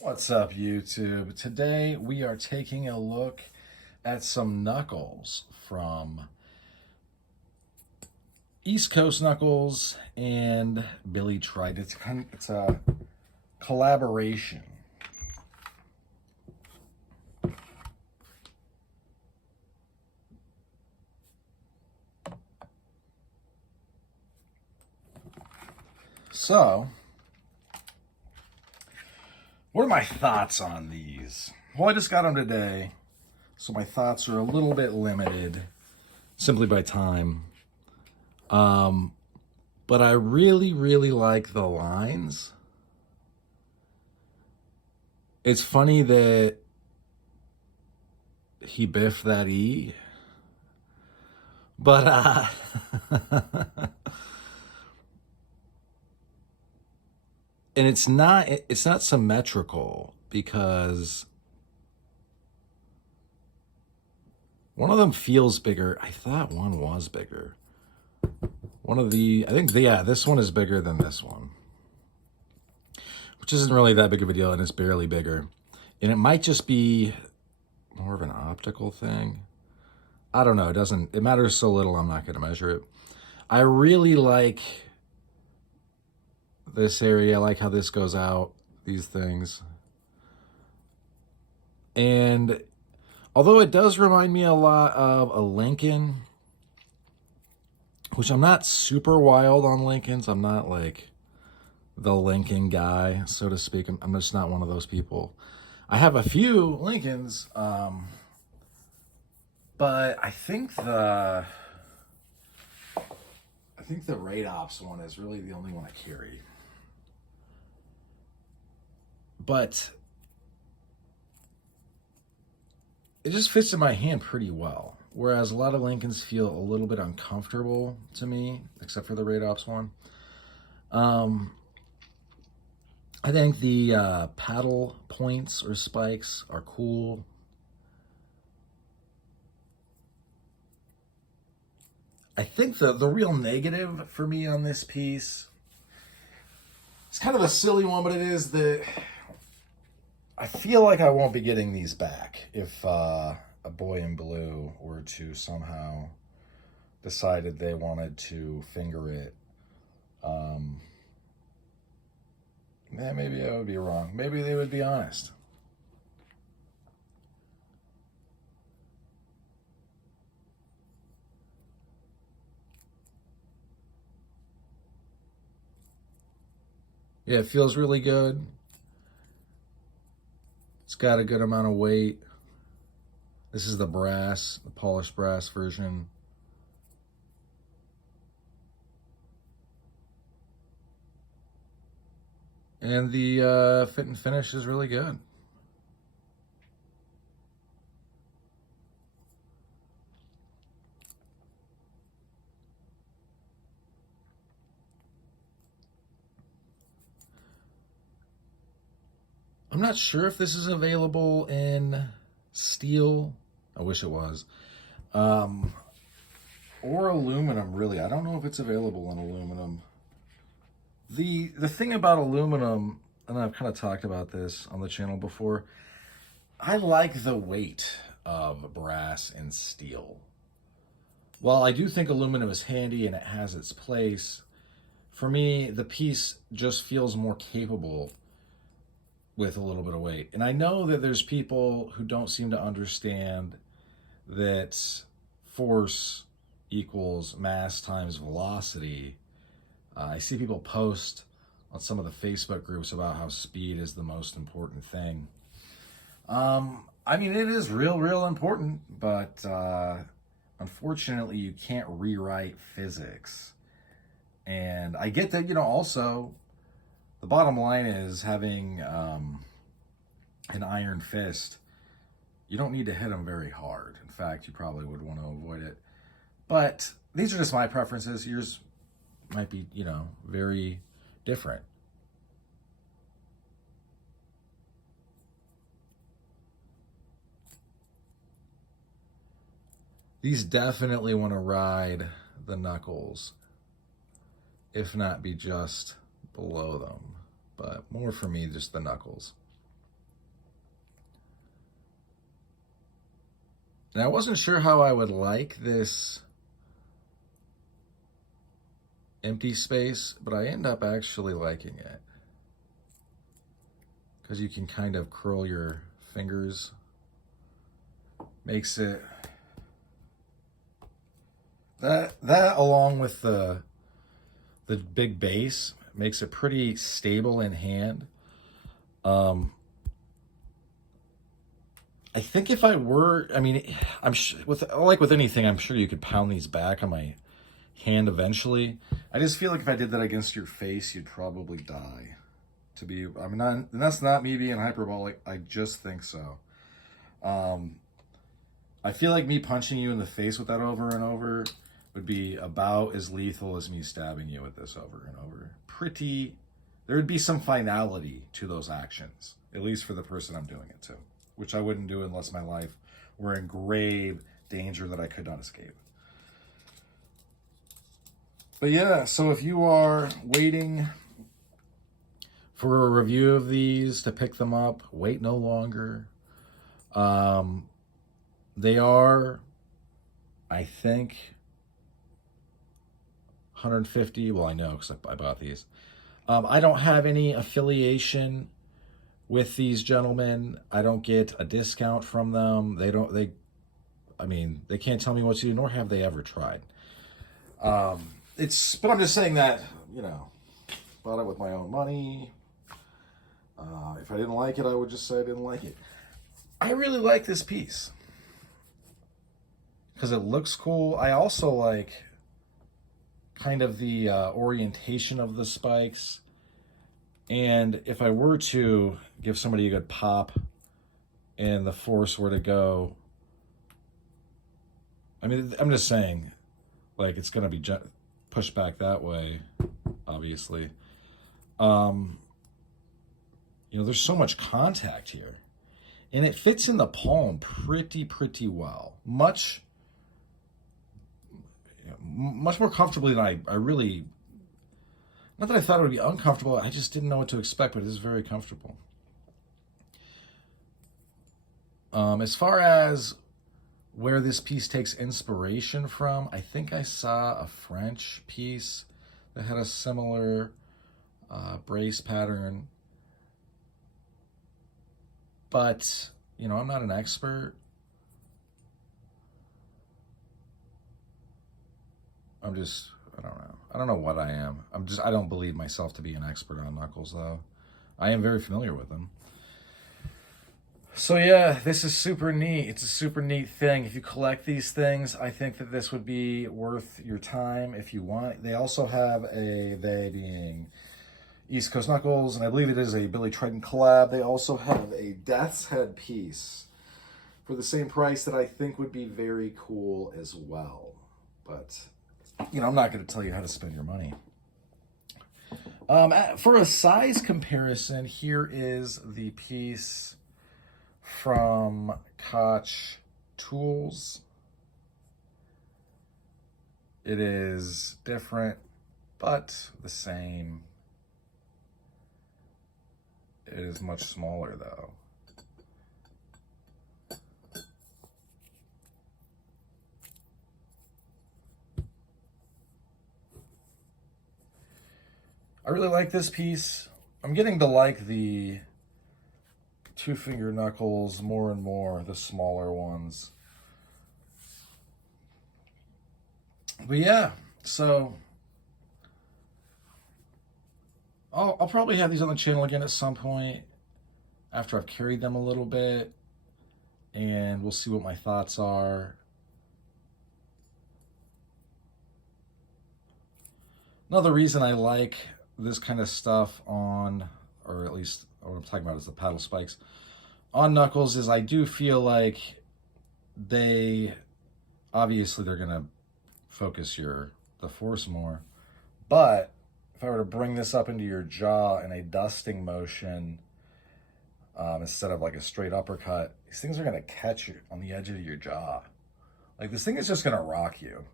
What's up, YouTube? Today we are taking a look at some knuckles from East Coast Knuckles and Billy Trident. It's a collaboration. So, what are my thoughts on these? Well, I just got them today, so my thoughts are a little bit limited simply by time. But I really, really like the lines. It's funny that he biffed that E, but and it's not symmetrical because one of them feels bigger. I thought one was bigger. This one is bigger than this one, which isn't really that big of a deal, and it's barely bigger. And it might just be more of an optical thing. I don't know. It matters so little, I'm not going to measure it. I really like this area. I like how this goes out, these things. And although it does remind me a lot of a Lincoln, which I'm not super wild on Lincolns. I'm not like the Lincoln guy, so to speak. I'm just not one of those people. I have a few Lincolns, but I think the Radops one is really the only one I carry. But it just fits in my hand pretty well. Whereas a lot of Lincolns feel a little bit uncomfortable to me, except for the Radops one. I think the paddle points or spikes are cool. I think the real negative for me on this piece, it's kind of a silly one, but it is that I feel like I won't be getting these back if a boy in blue were to somehow decided they wanted to finger it. Maybe I would be wrong. Maybe they would be honest. Yeah, it feels really good. It's got a good amount of weight. This is the brass, the polished brass version. And the fit and finish is really good. I'm not sure if this is available in steel. I wish it was. Or aluminum, really. I don't know if it's available in aluminum. The thing about aluminum, and I've kind of talked about this on the channel before, I like the weight of brass and steel. While I do think aluminum is handy and it has its place, for me, the piece just feels more capable with a little bit of weight. And I know that there's people who don't seem to understand that force equals mass times velocity. I see people post on some of the Facebook groups about how speed is the most important thing. I mean, it is real important, but unfortunately, you can't rewrite physics. And I get that, also, the bottom line is having an iron fist, you don't need to hit them very hard. In fact, you probably would want to avoid it. But these are just my preferences. Yours might be, very different. These definitely want to ride the knuckles, if not be just below them. But more for me, just the knuckles. And I wasn't sure how I would like this empty space, but I end up actually liking it. Because you can kind of curl your fingers. Makes it... That along with the big base makes it pretty stable in hand. I think if I were, I mean, with anything, I'm sure you could pound these back on my hand eventually. I just feel like if I did that against your face, you'd probably die. I mean, and that's not me being hyperbolic. I just think so. I feel like me punching you in the face with that over and over would be about as lethal as me stabbing you with this over and over. There would be some finality to those actions, at least for the person I'm doing it to, which I wouldn't do unless my life were in grave danger that I could not escape. But yeah, so if you are waiting for a review of these to pick them up, wait no longer. They are, I think, 150. Well, I know because I bought these. I don't have any affiliation with these gentlemen. I don't get a discount from them. They can't tell me what to do, nor have they ever tried. But I'm just saying that, bought it with my own money. If I didn't like it, I would just say I didn't like it. I really like this piece because it looks cool. I also like kind of the orientation of the spikes. And if I were to give somebody a good pop and the force were to go, I mean, I'm just saying, like, it's going to be pushed back that way, obviously. There's so much contact here. And it fits in the palm pretty well. Much more comfortably than I really... Not that I thought it would be uncomfortable. I just didn't know what to expect, but it is very comfortable. As far as where this piece takes inspiration from, I think I saw a French piece that had a similar brace pattern. But, I'm not an expert. I don't know. I don't know what I am. I don't believe myself to be an expert on knuckles, though. I am very familiar with them. So yeah, this is super neat. It's a super neat thing. If you collect these things, I think that this would be worth your time if you want. They also have they being East Coast Knuckles, and I believe it is a Billy Trident collab. They also have a Death's Head piece for the same price that I think would be very cool as well. But, I'm not going to tell you how to spend your money. For a size comparison, here is the piece from Koch Tools. It is different, but the same. It is much smaller, though. I really like this piece. I'm getting to like the two-finger knuckles more and more, the smaller ones. But yeah, so I'll probably have these on the channel again at some point after I've carried them a little bit, and we'll see what my thoughts are. Another reason I like this kind of stuff on, or at least what I'm talking about is the paddle spikes on knuckles, is I do feel like they're gonna focus the force more. But if I were to bring this up into your jaw in a dusting motion, instead of like a straight uppercut, these things are gonna catch you on the edge of your jaw. Like, this thing is just gonna rock you,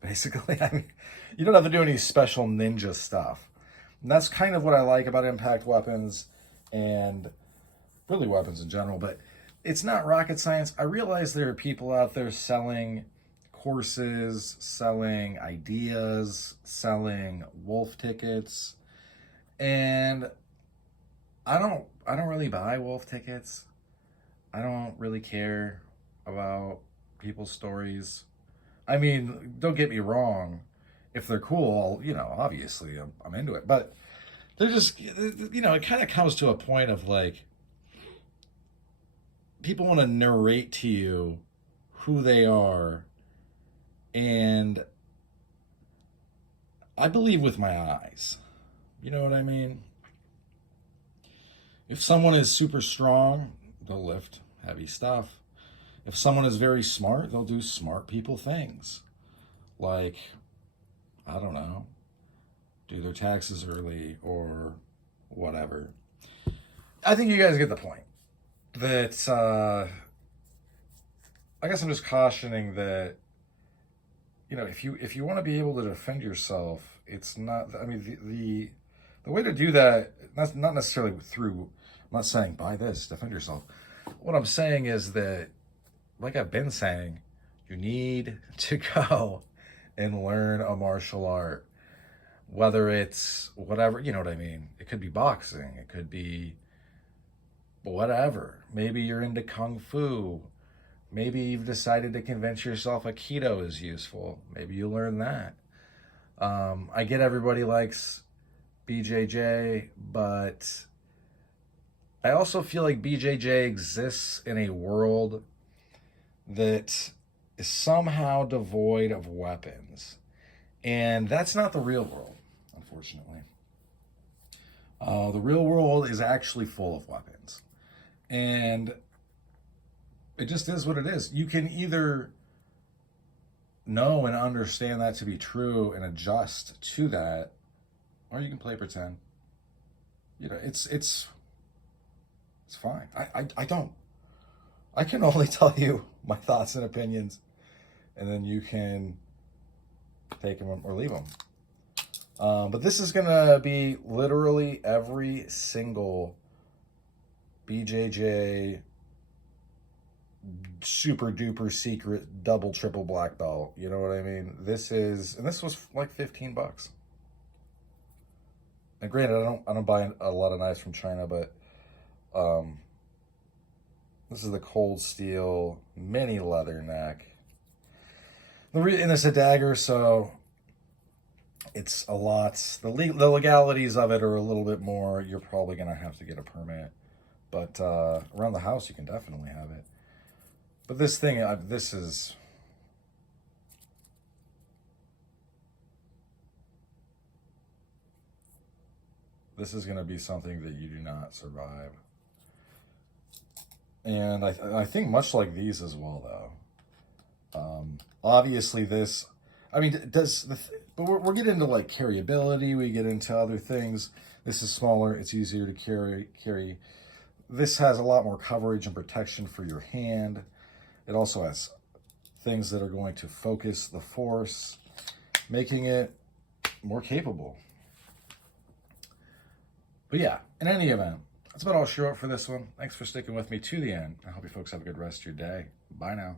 basically. I mean, you don't have to do any special ninja stuff. And that's kind of what I like about impact weapons, and really weapons in general. But it's not rocket science. I realize there are people out there selling courses, selling ideas, selling wolf tickets, and I don't really buy wolf tickets. I don't really care about people's stories. I mean, don't get me wrong. If they're cool, obviously I'm into it. But they're just, it kind of comes to a point of like, people want to narrate to you who they are. And I believe with my eyes. You know what I mean? If someone is super strong, they'll lift heavy stuff. If someone is very smart, they'll do smart people things. Like, I don't know, do their taxes early or whatever. I think you guys get the point. That, I guess I'm just cautioning that, if you want to be able to defend yourself, it's not, I mean, the way to do that, that's not necessarily through, I'm not saying buy this, defend yourself. What I'm saying is that, like I've been saying, you need to go and learn a martial art. Whether it's whatever, you know what I mean? It could be boxing, it could be whatever. Maybe you're into Kung Fu. Maybe you've decided to convince yourself Aikido is useful. Maybe you learn that. I get everybody likes BJJ, but I also feel like BJJ exists in a world that is somehow devoid of weapons. And that's not the real world, unfortunately. The real world is actually full of weapons. And it just is what it is. You can either know and understand that to be true and adjust to that, or you can play pretend. It's fine. I don't. I can only tell you my thoughts and opinions, and then you can take them or leave them. But this is gonna be literally every single BJJ super duper secret double triple black belt. You know what I mean? This was like $15. And granted, I don't buy a lot of knives from China, but this is the cold steel mini leather neck. And it's a dagger, so it's a lot. The legalities of it are a little bit more. You're probably gonna have to get a permit, but around the house you can definitely have it. But this thing, this is gonna be something that you do not survive. And I think much like these as well, though. Obviously, this, I mean, but we're getting into like carryability. We get into other things. This is smaller. It's easier to carry. This has a lot more coverage and protection for your hand. It also has things that are going to focus the force, making it more capable. But yeah, in any event, that's about all I'll show up for this one. Thanks for sticking with me to the end. I hope you folks have a good rest of your day. Bye now.